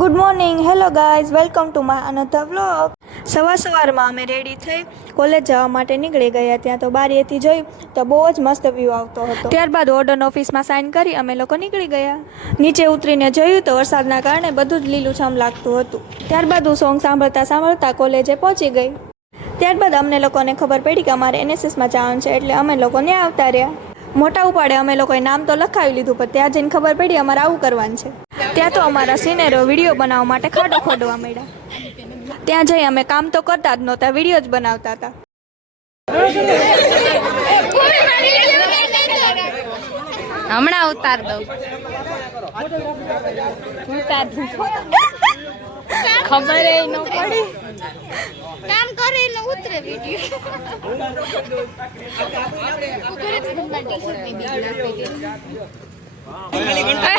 Good morning, hello guys, welcome to my another vlog. સવારમાં અમે ready થઈ college જવા માટે નીકળી ગયા. ત્યાં તો બારીએથી જોયું તો બહુ જ મસ્ત વ્યૂ આવતો હતો. ત્યારબાદ ઓર્ડર ઓફિસમાં સાઇન કરી અમે લોકો નીકળી ગયા. નીચે ઉતરીને જોયું તો વરસાદના કારણે બધું જ લીલુંછમ લાગતું હતું. ત્યારબાદ હું સોંગ સાંભળતા કોલેજે પહોંચી ગઈ. ત્યારબાદ અમને લોકોને ખબર પડી કે અમારે NSSમાં જવાનું છે, એટલે અમે લોકોને આવતા રહ્યા. મોટા ઉપાડે અમે લોકોએ નામ તો લખાવી લીધું, પણ ત્યાં જઈને ખબર પડી અમારે આવું કરવાનું છે. ત્યાં તો અમારા સિનિયરો વિડીયો બનાવવા માટે ખાડો ખોદવા માંડ્યા. ત્યાં જઈ અમે કામ તો કરતા જ નહોતા, વિડીયો જ બનાવતા હતા. હમણાં ઉતાર દઉં. ખબર ન પડી કામ કરે ને ઉતરે વિડીયો.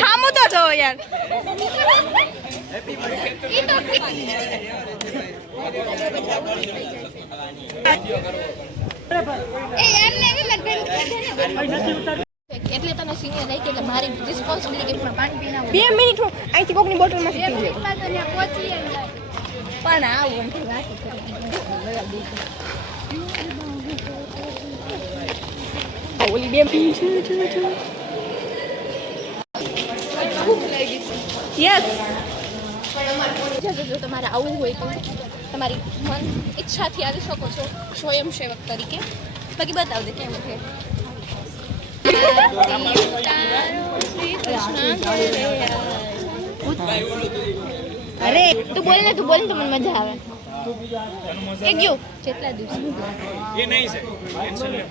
હામું તો જો યાર. એટલે તને સિનિયર રહી કે મારી રિસ્પોન્સિબિલિટી પણ પાણી પીના 2 મિનિટ અહીંથી કોકની બોટલમાં પી લે પણ આવું ઓલી 2 યસ. જો તમારે આવું હોય તો તમારી મન ઈચ્છાથી આવી શકો છો સ્વયંસેવક તરીકે. બાકી બતાવ દે કેમ છે. અરે તું બોલ ને તો મને મજા આવે. એ ગયો કેટલા દિવસ એ નહીં છે ટેન્શન લે.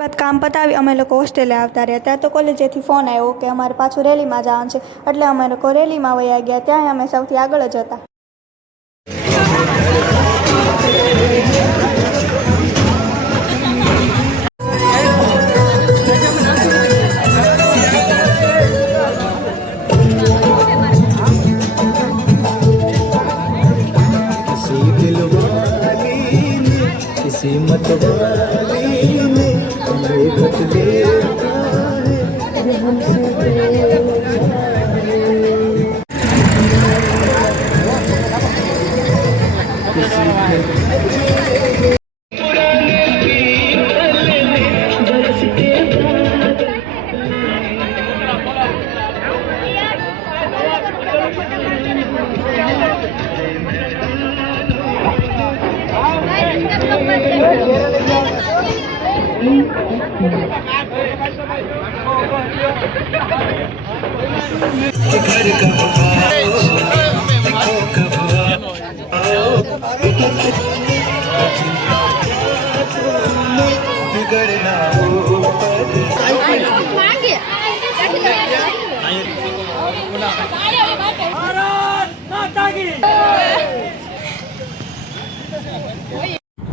બાદ કામ પતાવી અમે લોકો હોસ્ટેલે આવતા રહ્યા. ત્યાં તો કોલેજેથી ફોન આવ્યો કે અમારે પાછું રેલીમાં જવાનું છે, એટલે અમે લોકો રેલીમાં વયા ગયા. ત્યાં અમે સૌથી આગળ જ હતા.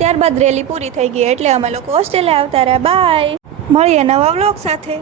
ત્યારબાદ રેલી પૂરી થઈ ગઈ એટલે અમે લોકો હોસ્ટેલે આવતા રહ્યા. બાય, મળીએ નવા વ્લોગ સાથે.